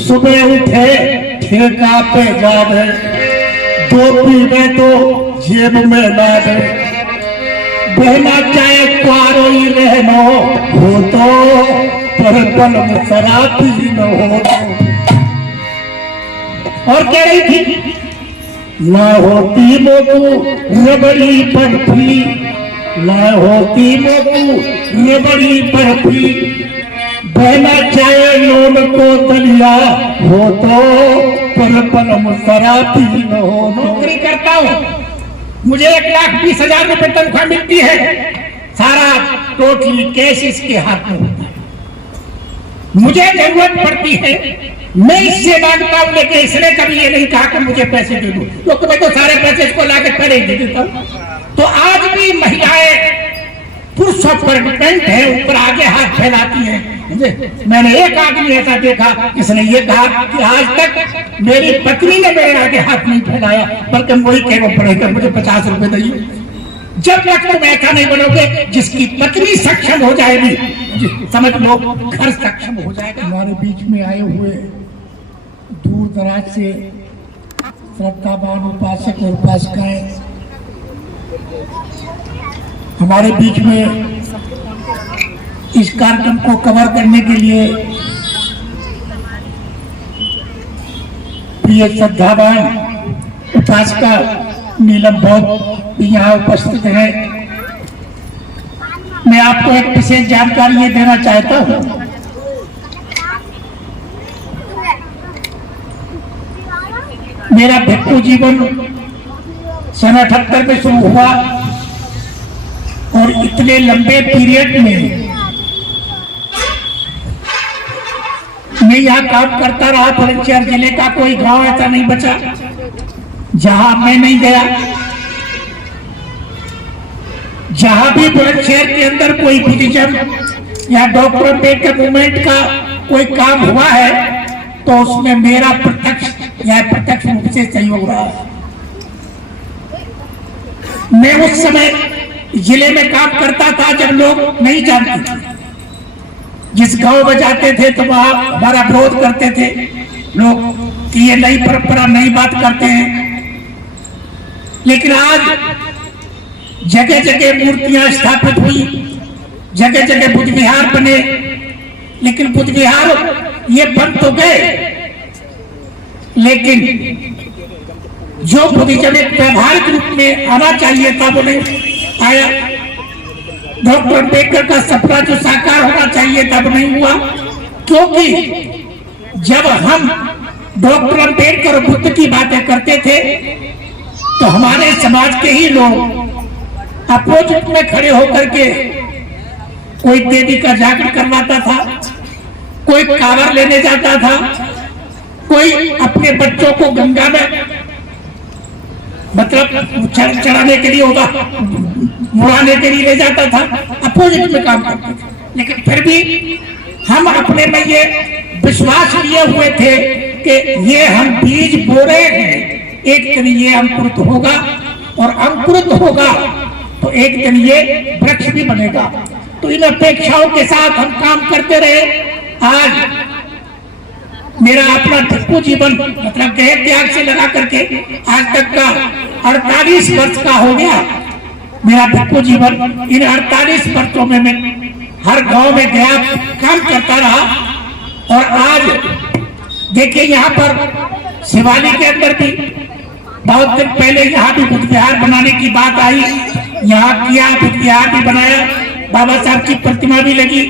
सुबह उठे ठेका पे जा दे, दो पीने तो जेब में ला दे, बहना चाहे क्वारो ही रहनो हो तो, पर पल में शराबी न हो तो। और कह रही थी ना होती मोकू रबड़ी बर्फी, ना होती मोकू रबड़ी बर्फी, बहना चाहे लोन को दलिया हो तो, पर पल में शराबी न हो। नौकरी करता हूँ, मुझे 1,20,000 रुपए तनख्वाह मिलती है, सारा टोटली कैश इसके हाथ में होता है। मुझे जरूरत पड़ती है, मैं इससे मांगता हूं, लेकिन इसने कभी ये नहीं कहा कि मुझे पैसे दे दो, क्योंकि मैं तो सारे पैसे इसको लाके खड़े दे देता हूं। तो आज भी महिलाएं पुरुषों पर डिपेंड है, ऊपर आगे हाथ फैलाती हैं। मैंने एक आदमी ऐसा देखा जिसने ये कहा कि आज तक मेरी पत्नी ने मेरे आगे हाथ नहीं फैलाया, बल्कि वही कहना पड़ेगा मुझे 50 रुपए दिए। जब तक तुम ऐसा नहीं बनोगे, जिसकी पत्नी सक्षम हो जाएगी, समझ लो घर सक्षम हो जाएगा। हमारे बीच में आए हुए दूर दराज से श्रद्धावान उपासक और उपासिकाएं हमारे बीच में इस कार्यक्रम को कवर करने के लिए प्रिय श्रद्धावान उपासिका नीलम भौत भी यहाँ उपस्थित है। मैं आपको एक विशेष जानकारी ये देना चाहता हूँ। मेरा भिक्षु जीवन सन 78 में शुरू हुआ और इतने लंबे पीरियड में मैं यहाँ काम करता रहा। बुलंदशहर जिले का कोई गांव ऐसा नहीं बचा जहां मैं नहीं गया। जहां भी बुलंदशहर के अंदर कोई बुद्धिज्म या डॉक्टर अम्बेडकर मूवमेंट का कोई काम हुआ है, तो उसमें मेरा प्रत्यक्ष या प्रत्यक्ष रूप से सहयोग रहा। मैं उस समय जिले में काम करता था जब लोग नहीं जानते थे। जिस गांव में जाते थे तो वहां हमारा विरोध करते थे लोग कि ये नई परंपरा नई बात करते हैं। लेकिन आज जगह जगह मूर्तियां स्थापित हुई, जगह जगह बुद्ध विहार बने, लेकिन बुद्ध विहार ये बन तो गए, लेकिन जो बुद्धिज्म एक व्यवहारिक रूप में आना चाहिए था वो नहीं आया। डॉक्टर अम्बेडकर का सपना जो साकार होना चाहिए था वो नहीं हुआ, क्योंकि जब हम डॉक्टर अम्बेडकर और बुद्ध की बातें करते थे तो हमारे समाज के ही लोग अपोजिट में खड़े होकर के कोई देवी का जागरण करवाता था, कोई कांवर लेने जाता था, कोई अपने बच्चों को गंगा में मतलब चढ़ाने के लिए होगा, मुड़ाने के लिए ले जाता था, अपोजिट में काम करते थे। लेकिन फिर भी हम अपने में ये विश्वास लिए हुए थे कि ये हम बीज बो रहे हैं, एक दिन ये अंकुरित होगा, और अंकुरित होगा तो एक दिन ये वृक्ष भी बनेगा। तो इन अपेक्षाओं के साथ हम काम करते रहे। आज मेरा अपना भिक्षु जीवन मतलब देह त्याग से लगा करके आज तक का 48 वर्ष का हो गया मेरा भिक्षु जीवन। इन 48 वर्षों में मैं हर गांव में गया, काम करता रहा। और आज देखिए यहाँ पर शिवालिक के अंदर भी बहुत दिन पहले यहाँ भी बुद्ध विहार बनाने की बात आई, यहाँ किया, बुद्ध विहार भी बनाया, बाबा साहब की प्रतिमा भी लगी,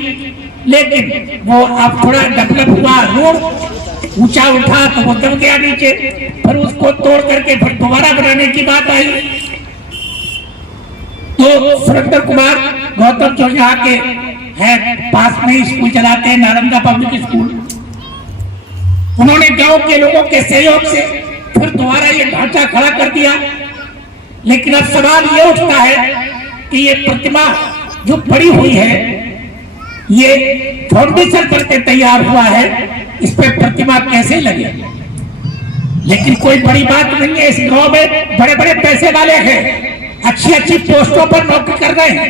लेकिन वो अब थोड़ा डेवलप हुआ, रोड ऊंचा उठा तो वो दब गया नीचे, फिर उसको तोड़ करके फिर दोबारा बनाने की बात आई। तो सुरेंद्र कुमार गौतम जो यहाँ के है पास में ही स्कूल चलाते हैं, नालंदा पब्लिक स्कूल, उन्होंने गांव के लोगों के सहयोग से फिर दोबारा ये ढांचा खड़ा कर दिया। लेकिन अब सवाल ये उठता है कि ये प्रतिमा जो पड़ी हुई है, ये फाउंडेशन करके तैयार हुआ है, इस पे प्रतिमा कैसे लगे? लेकिन कोई बड़ी बात नहीं है। इस गांव में बड़े बड़े पैसे वाले हैं, अच्छी अच्छी पोस्टों पर नौकरी कर रहे हैं,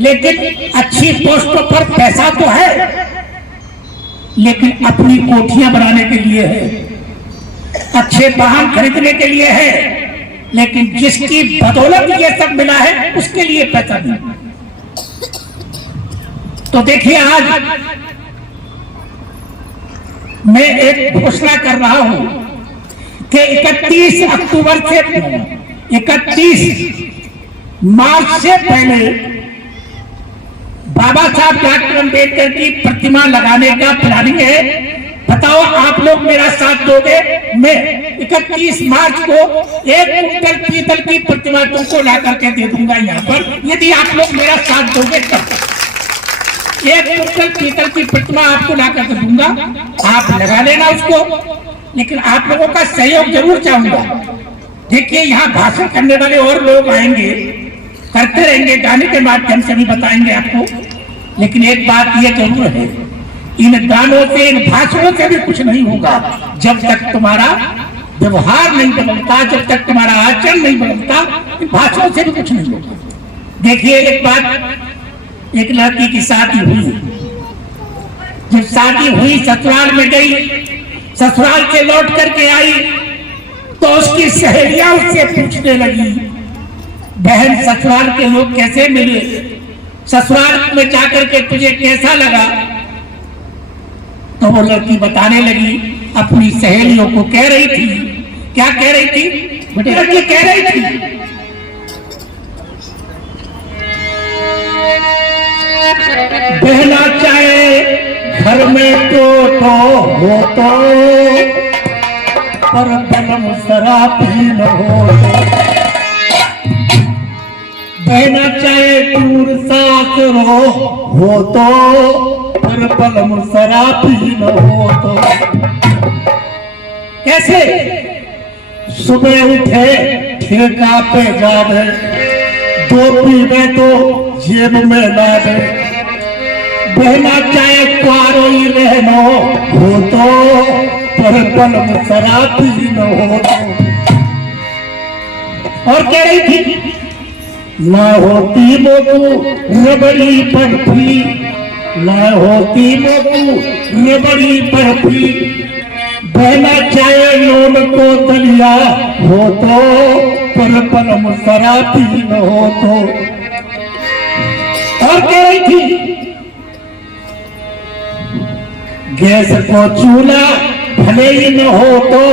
लेकिन अच्छी पोस्टों पर पैसा तो है, लेकिन अपनी कोठियां बनाने के लिए है, अच्छे वाहन खरीदने के लिए है, लेकिन जिसकी बदौलत ये सब मिला है उसके लिए पैसा नहीं। तो देखिए, आज मैं एक घोषणा कर रहा हूं कि 31 अक्टूबर से 31 मार्च से पहले बाबा साहब डॉक्टर अम्बेडकर की प्रतिमा लगाने का प्लानिंग है। बताओ, आप लोग मेरा साथ दोगे? मैं 31 मार्च को 1 कुंटल पीतल की प्रतिमा तुमको ला करके दे दूंगा यहाँ पर, यदि आप लोग मेरा साथ दोगे तब। 1 कुंटल पीतल की प्रतिमा आपको ला करके दूंगा, आप लगा लेना उसको, लेकिन आप लोगों का सहयोग जरूर चाहूंगा। देखिए, यहाँ भाषण करने वाले और लोग आएंगे, करते रहेंगे, गाने के माध्यम से भी बताएंगे आपको, लेकिन एक बात ये जरूर है, इन गानों से, इन भाषणों से भी कुछ नहीं होगा जब तक तुम्हारा व्यवहार नहीं बदलता, जब तक तुम्हारा आचरण नहीं बदलता, इन भाषणों से भी कुछ नहीं होगा। देखिए, एक बात, एक लड़की की शादी हुई, जब शादी हुई ससुराल में गई, ससुराल से लौट करके आई तो उसकी सहेलियां उससे पूछने लगी, बहन ससुराल के लोग कैसे मिले, ससुराल में जाकर के तुझे कैसा लगा? तो वो लड़की बताने लगी, अपनी सहेलियों को कह रही थी, क्या कह रही थी? लड़की कह रही थी, बहना चाहे घर में तो हो तो, पर बलम शराबी न हो तो। बहना चाहे दूर साथ हो तो, पर बलम शराबी न हो तो। कैसे? सुबह उठे ठेका पे जावे, 2 पीवे तो जेब में लावे। बहना चाहे क्वारों रहनो हो तो, पर बलम शराबी न हो तो। और कह रही थी, ना होती मोगू रबड़ी बर्फी, ना होती मोगू रबड़ी बर्फी। बहना चाहे लोन को दलिया हो तो, पर बलम शराबी न हो तो। और कह रही थी, गैस को चूल्हा भले ही न हो तो,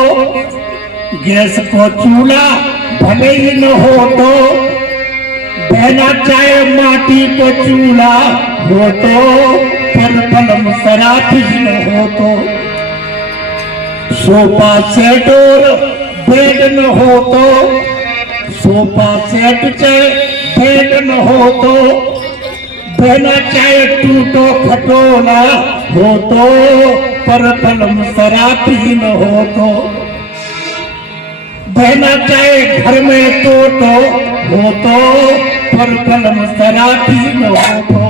गैस को चूल्हा भले ही न हो तो। बहना चाहे माटी को चूल्हा हो तो, पर बलम शराबी न हो तो। सोफा सेट और बेड न हो तो, सोफा सेट चाहे बेड न हो तो। बहना चाहे टूटो खटोला हो तो, पर बलम शराबी न हो तो। बहना चाहे घर में तो हो तो, पर बलम शराबी न हो तो।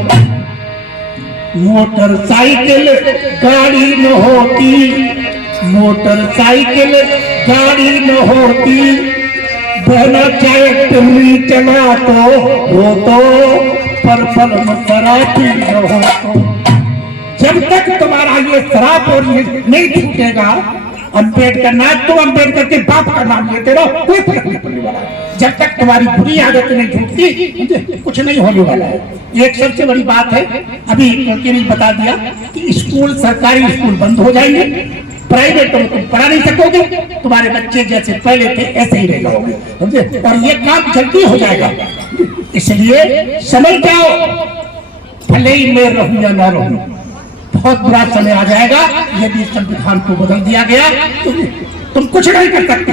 मोटरसाइकिल गाड़ी न होती, मोटरसाइकिल गाड़ी न होती। बहना चाहे टिल्ली चला तो हो तो, पर बलम शराबी न हो तो। जब तक तुम्हारा ये शराब और ये नहीं छूटेगा, अम्बेडकर ना तुम अम्बेडकर के बाप का नाम लेते रहो, कोई फर्क नहीं पड़ने वाला है। जब तक तुम्हारी बुरी आदत नहीं छूटती, कुछ नहीं होने वाला है। एक सबसे बड़ी बात है, अभी लड़के ने बता दिया कि स्कूल, सरकारी स्कूल बंद हो जाएंगे, प्राइवेट में तुम पढ़ा नहीं सकोगे, तुम्हारे बच्चे जैसे पहले थे ऐसे ही रह जाओगे, समझे? और ये काम जल्दी हो जाएगा, इसलिए समझ जाओ, भले ही मैं रहूं या ना रहूं, बहुत बुरा समय आ जाएगा यदि संविधान को बदल दिया गया तो तुम कुछ नहीं कर सकते,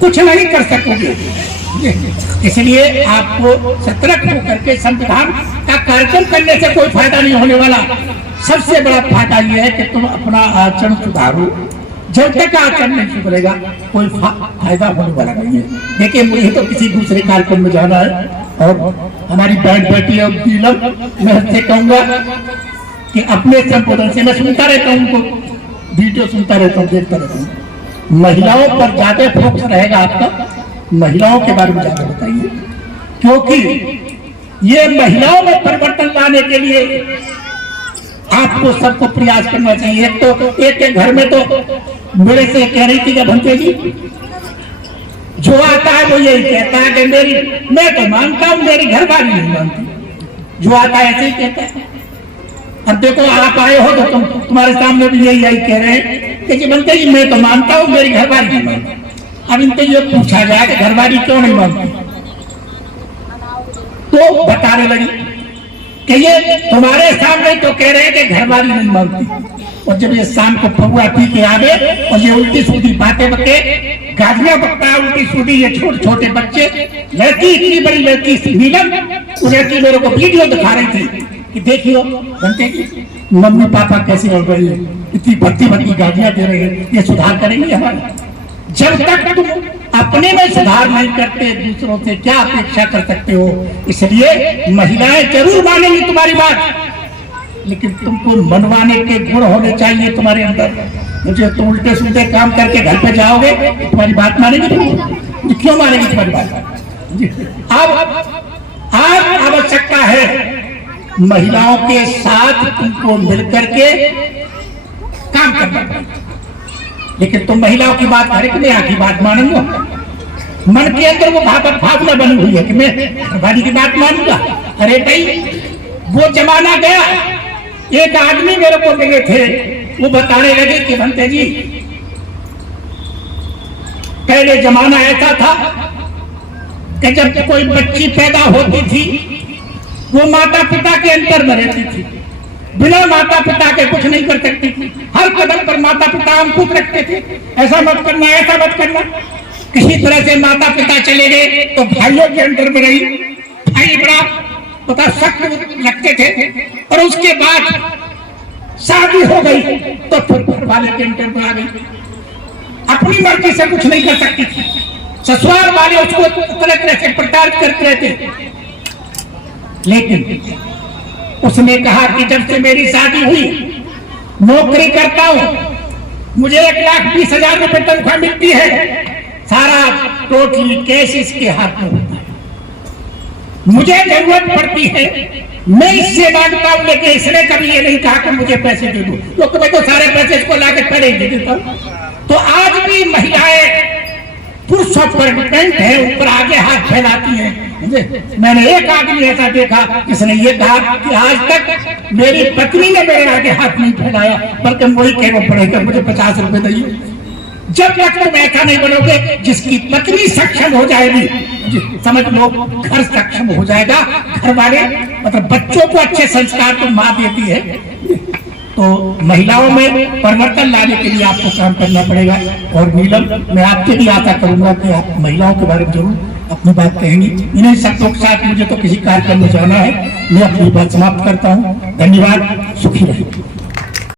कुछ नहीं कर सकोगे। इसलिए आपको सतर्क होकर के संविधान का कार्यक्रम करने से कोई फायदा नहीं होने वाला। सबसे बड़ा फायदा यह है कि तुम अपना आचरण सुधारो। जब तक आचरण नहीं सुधरेगा कोई फायदा होने वाला नहीं है। देखिए, मुझे तो किसी दूसरे कार्यक्रम में जाना है और हमारी बैंड बैठी है डीलर, मैं उससे कहूंगा कि अपने संबोधन से, मैं सुनता रहता हूँ उनको, वीडियो सुनता रहता हूँ, देखता रहता हूँ, महिलाओं पर ज्यादा फोकस रहेगा आपका, महिलाओं के बारे में ज्यादा बताइए, क्योंकि ये महिलाओं में परिवर्तन लाने के लिए आपको सबको प्रयास करना चाहिए। एक के घर में तो मेरे से कह रही थी कि भंते जी, जो आता है वो यही कहता है कि मैं तो मानता हूं, मेरी घरवाली नहीं मानती। जो आता है ऐसे ही कहता है। अब देखो आप आए हो तो तुम्हारे सामने भी यही कह रहे हैं कि बनते जी मैं तो मानता हूं, मेरी घरवाली नहीं मानती। अब इनसे ये पूछा जाए कि घरवाली क्यों नहीं मानती, तो बताने लगी कि ये तुम्हारे सामने तो कह रहे हैं कि घरवाली नहीं मानती, और जब ये शाम को फगुआ पी के आवे और ये उल्टी सीधी बातें बके, गालियां बकता, उल्टी सीधी, ये छोटे छोटे बच्चे, लड़की इतनी बड़ी लड़की नीलम, वो लड़की मेरे को वीडियो दिखा रही थी कि देखियो बनते की मम्मी पापा कैसे लड़ रही है, इतनी भक्ति भक्ति गालियां दे रही है, ये सुधार करेंगे हमारा? जब तक तुम अपने में सुधार नहीं करते, दूसरों से क्या अपेक्षा कर सकते हो? इसलिए महिलाएं जरूर मानेंगी तुम्हारी बात, लेकिन तुमको मनवाने के गुण होने चाहिए तुम्हारे अंदर। मुझे तुम उल्टे सुलटे काम करके घर पे जाओगे, तुम्हारी बात मानेगी? क्यों मानेगी तुम्हारी बात? अब आवश्यकता है महिलाओं के साथ तुमको मिलकर के काम करना, लेकिन तुम महिलाओं की बात हर एक में आखिरी बात मानूंगा। मन के अंदर वो भावना बनी हुई है कि मैं घरवाली की बात मानूंगा। अरे भाई, वो जमाना गया। एक आदमी मेरे को मिले थे, वो बताने लगे कि भंते जी, पहले जमाना ऐसा था कि जब कोई बच्ची पैदा होती थी वो माता पिता के अंतर में रहती थी, बिना माता पिता के कुछ नहीं कर सकती थी। हर कदम पर माता पिता अंकुश रखते थे, ऐसा मत करना, ऐसा मत करना। किसी तरह से माता पिता चले गए तो भाइयों के अंदर में रही, भाई बड़ा पता सख्त लगते थे, और उसके बाद शादी हो गई तो फिर घर वाले के अंदर में आ गई, अपनी मर्जी से कुछ नहीं कर सकती थी। ससुराल वाले उसको तरह तरह से प्रताड़ित करते रहते। लेकिन उसने कहा कि जब से मेरी शादी हुई, नौकरी करता हूं, मुझे 1,20,000 रुपए तनख्वाह मिलती है, सारा टोटली कैश इसके हाथ में होता है। मुझे जरूरत पड़ती है, मैं इससे मांगता हूं, लेकिन इसने कभी ये नहीं कहा कि मुझे पैसे दे दो, तो मैं तो सारे पैसे इसको लाके खड़े दे देता हूं। तो आज भी महिलाएं पुरुषों पर डिपेंड है, ऊपर आगे हाथ फैलाती हैं। मैंने एक आदमी ऐसा देखा जिसने ये कहा कि आज तक मेरी पत्नी ने मेरे आगे हाथ नहीं फैलाया, बल्कि वही कहना पड़ेगा मुझे 50 रुपए दिए। जब तक तुम ऐसा नहीं बनोगे, जिसकी पत्नी सक्षम हो जाएगी, समझ लो घर सक्षम हो जाएगा। घर वाले मतलब बच्चों को अच्छे संस्कार तो माँ देती है, तो महिलाओं में परिवर्तन लाने के लिए आपको काम करना पड़ेगा। और नीलम, मैं आपसे भी आशा करूंगा कि आप महिलाओं के बारे में जरूर अपनी बात कहेंगी। इन्हीं शब्दों के साथ मुझे तो किसी कार्यक्रम में जाना है, मैं अपनी बात समाप्त करता हूँ। धन्यवाद, सुखी रहिए।